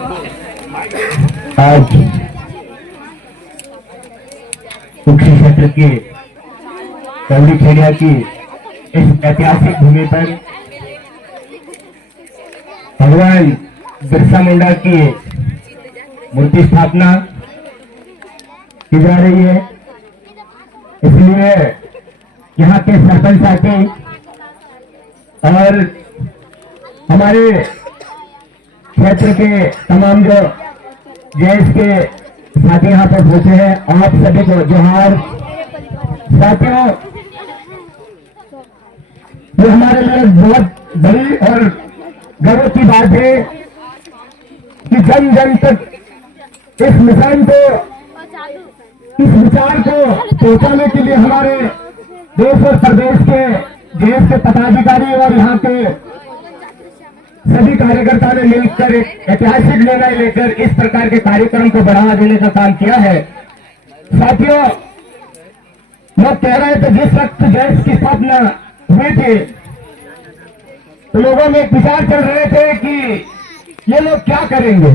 आज कुक्षी क्षेत्र के कौड़ी खेड़िया की इस ऐतिहासिक भूमि पर भगवान बिरसा मुंडा की मूर्ति स्थापना की जा रही है। इसलिए यहाँ के सरपंच साथी और हमारे क्षेत्र के तमाम जो जेएस के साथी यहाँ पर पहुंचे हैं, आप सभी को जोहार। साथियों, ये हमारे लिए बहुत बड़ी और गर्व की बात है कि जन जन तक इस मिशन को, इस विचार को पहुंचाने के लिए हमारे देश और प्रदेश के जेएस के पदाधिकारी और यहाँ के सभी कार्यकर्ताओं ने मिलकर एक ऐतिहासिक निर्णय लेकर इस प्रकार के कार्यक्रम को बढ़ावा देने का काम किया है। साथियों, लोग कह रहे थे जिस वक्त जेएस की स्थापना हुई थी तो लोगों में एक विचार चल रहे थे कि ये लोग क्या करेंगे।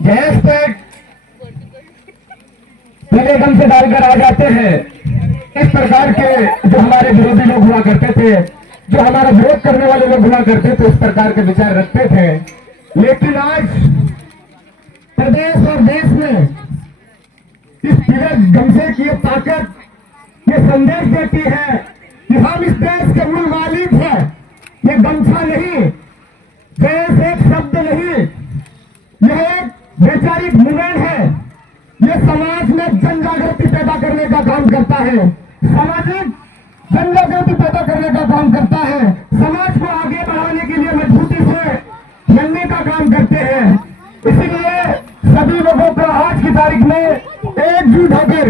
जेएस पे पहले दम से डालकर आ जाते हैं। इस प्रकार के जो हमारे विरोधी लोग हुआ करते थे, जो हमारा विरोध करने वाले लोग हुआ करते थे, इस प्रकार के विचार रखते थे। लेकिन आज प्रदेश और देश में इस तिलक गमछे की ताकत ये संदेश देती है कि हम इस देश के मूल मालिक हैं। ये गमछा नहीं, देश एक शब्द नहीं, यह एक वैचारिक मूवमेंट है। ये समाज में जन जागृति पैदा करने का काम करता है, सामाजिक जन जागृति पैदा करने का काम करता है, समाज को आगे बढ़ाने के लिए मजबूती से चलने का काम करते हैं। इसलिए सभी लोगों को आज की तारीख में एकजुट होकर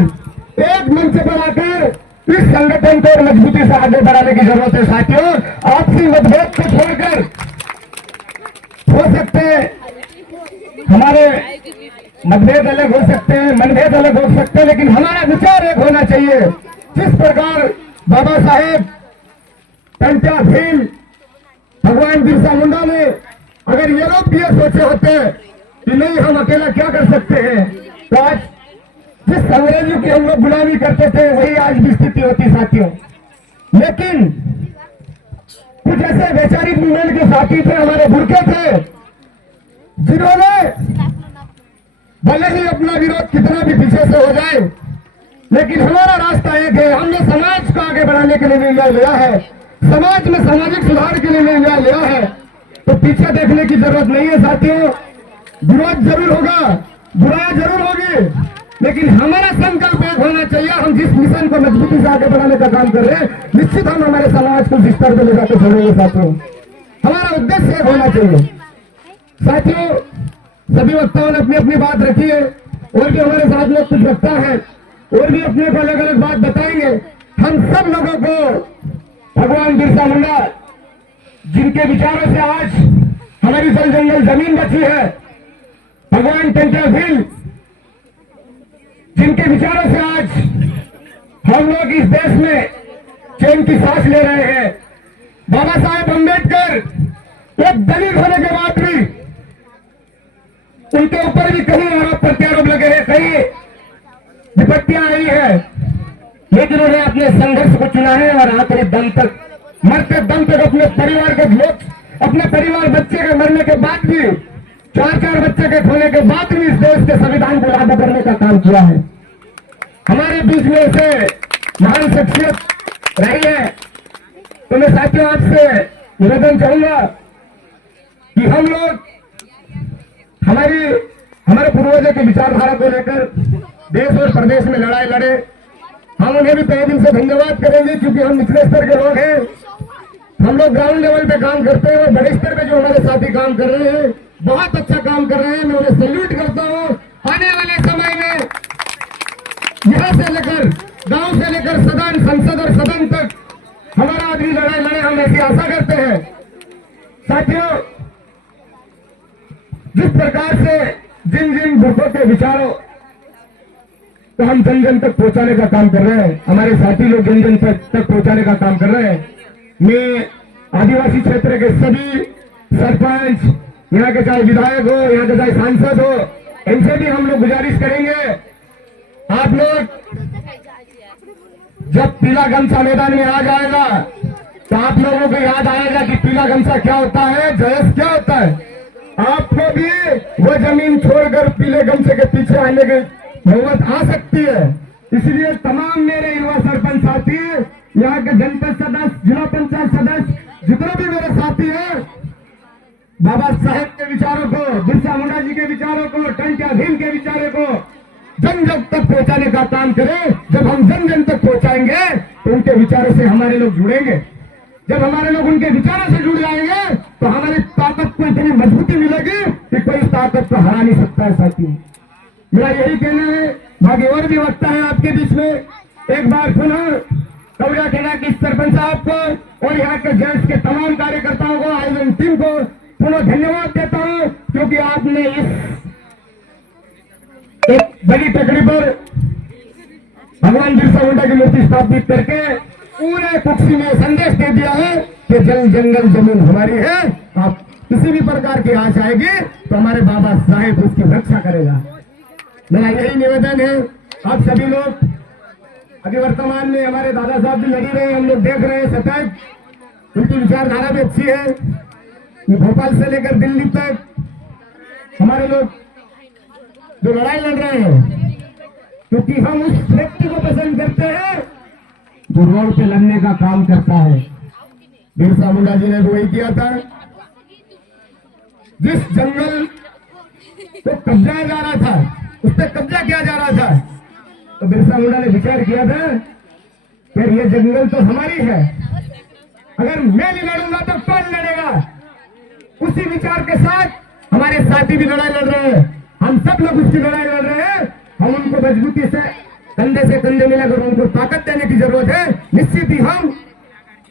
एक मंच पर आकर इस संगठन को मजबूती से आगे बढ़ाने की जरूरत है। साथियों, आपसी मतभेद को छोड़कर हो सकते हमारे मतभेद अलग हो सकते हैं, मनभेद अलग हो सकते हैं, लेकिन हमारा विचार एक होना चाहिए। जिस प्रकार बाबा साहेब, टंट्या भील, भगवान बिरसा मुंडा ने अगर ये लोग भी सोचे होते कि नहीं हम अकेला क्या कर सकते हैं, तो आज जिस अंग्रेजों की हम लोग गुलामी करते थे वही आज भी स्थिति होती। साथियों, लेकिन कुछ ऐसे वैचारिक मूवमेंट के साथी थे, हमारे बुरके थे, जिन्होंने भले ही अपना विरोध कितना भी पीछे से हो जाए, लेकिन हमारा रास्ता एक है। हमने समाज को आगे बढ़ाने के लिए निर्णय लिया है, समाज में सामाजिक सुधार के लिए निर्णय लिया है, तो पीछे देखने की जरूरत नहीं है। साथियों, विरोध जरूर होगा, बुराई जरूर होगी, लेकिन हमारा संकल्प एक होना चाहिए। हम जिस मिशन को मजबूती से आगे बढ़ाने का काम कर रहे हैं, निश्चित हम हमारे समाज को जिस स्तर पर ले जाकर छोड़ेंगे। साथियों, हमारा उद्देश्य एक होना चाहिए। साथियों, सभी वक्ताओं ने अपनी अपनी बात रखी है, और भी हमारे साथ में कुछ वक्ता है और भी अपने को अलग अलग बात बताएंगे। हम सब लोगों को भगवान बिरसा मुंडा, जिनके विचारों से आज हमारी जल जंगल जमीन बची है, भगवान टंट्या भील, जिनके विचारों से आज हम लोग इस देश में चैन की सांस ले रहे हैं, बाबा साहेब अम्बेडकर, एक दलित होने के बाद भी उनके ऊपर भी कई आरोप प्रत्यारोप लगे हैं, कई विपत्तियां आई है, लेकिन उन्होंने अपने संघर्ष को चुना है और आखिरी दम तक, मरते दम तक अपने परिवार के लोग, अपने परिवार बच्चे के मरने के बाद भी, 4-4 बच्चे के खोने के बाद भी इस देश के संविधान को लागू करने का काम किया है। हमारे बीच में से महान शख्सियत रही है। तो मैं साथियों आपसे निवेदन चाहूंगा कि हम लोग हमारे पूर्वजों की विचारधारा को लेकर देश और प्रदेश में लड़ाई लड़े। हम उन्हें भी तहे दिल से धन्यवाद करेंगे, क्योंकि हम निचले स्तर के लोग हैं। हम लोग ग्राउंड लेवल पे काम करते हैं और बड़े स्तर पे जो हमारे साथी काम कर रहे हैं, बहुत अच्छा काम कर रहे हैं। मैं उन्हें सैल्यूट करता हूँ। आने वाले समय में यहाँ से लेकर गांव से लेकर सदन, संसद और सदन तक हमारा आदमी लड़ाई लड़े, हम ऐसी आशा करते हैं। साथियों, जिस प्रकार से जिन जिन ग्रुपों के विचारों तो हम जन जन तक पहुंचाने का काम कर रहे हैं, हमारे साथी लोग जन जन तक पहुंचाने का काम कर रहे हैं। मैं आदिवासी क्षेत्र के सभी सरपंच, यहाँ के चाहे विधायक हो, यहाँ के चाहे सांसद हो, इनसे भी हम लोग गुजारिश करेंगे, आप लोग जब पीला गमछा मैदान में आ जाएगा तो आप लोगों को याद आएगा कि पीला गमछा क्या होता है, जयस क्या होता है। आपको भी वो जमीन छोड़कर पीले गमछे के पीछे आने की नौबत आ सकती है। इसलिए तमाम मेरे युवा सरपंच साथी, यहाँ के जनपद सदस्य, जिला पंचायत सदस्य, जितने भी मेरे साथी हैं, बाबा साहेब के विचारों को, बिरसा मुंडा जी के विचारों को, टंट्या भीम के विचारों को जन जन तक पहुंचाने का काम करें। जब हम जन जन तक पहुंचाएंगे तो उनके विचारों से हमारे लोग जुड़ेंगे। जब हमारे लोग उनके विचारों से जुड़ जाएंगे तो हमारी ताकत को इतनी मजबूती मिलेगी कि कोई इस ताकत को हरा नहीं सकता है। साथियों, मेरा यही कहना है। बाकी और भी वक्ता है आपके बीच में, एक बार पुनः कौड़ा कहना कि सरपंच साहब को और यहाँ के जेंट्स के तमाम कार्यकर्ताओं को, आयोजन टीम को पुनः धन्यवाद देता हूँ, क्योंकि आपने इस एक बड़ी टकरी पर भगवान बिरसा मुंडा की मूर्ति स्थापित करके पूरे कुक्षी में संदेश दे दिया है कि जल जंगल जमीन हमारी है। आप किसी भी प्रकार की आश आएगी तो हमारे बाबा साहेब उसकी रक्षा करेगा। मेरा यही निवेदन है। आप सभी लोग अभी वर्तमान में हमारे दादा साहब भी लगे रहे, हम लोग देख रहे हैं सतत, उनकी विचारधारा भी अच्छी है। भोपाल से लेकर दिल्ली तक हमारे लोग जो लड़ाई लड़ रहे हैं, क्योंकि हम उस व्यक्ति को पसंद करते हैं जो रोड पे लड़ने का काम करता है। बिरसा मुंडा जी ने भी वही किया था। जिस जंगल को कब्जाया जा रहा था, उस पर कब्जा किया जा रहा था, तो बिरसा मुंडा ने विचार किया था कि ये जंगल तो हमारी है, अगर मैं नहीं लड़ूंगा तो कौन लड़ेगा। उसी विचार के साथ हमारे साथी भी लड़ाई लड़ रहे हैं, हम सब लोग उसकी लड़ाई लड़ रहे हैं। हम उनको मजबूती से कंधे मिलाकर उनको ताकत देने की जरूरत है। निश्चित ही हम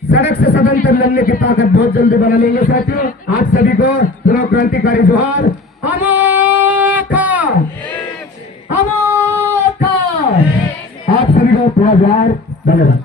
सड़क से सदन तक लड़ने की ताकत बहुत जल्दी बना लेंगे। साथियों, आप सभी को पुनः क्रांतिकारी जोहार। अमोखा अमोखा, आप सभी को पुनः जोहार। धन्यवाद।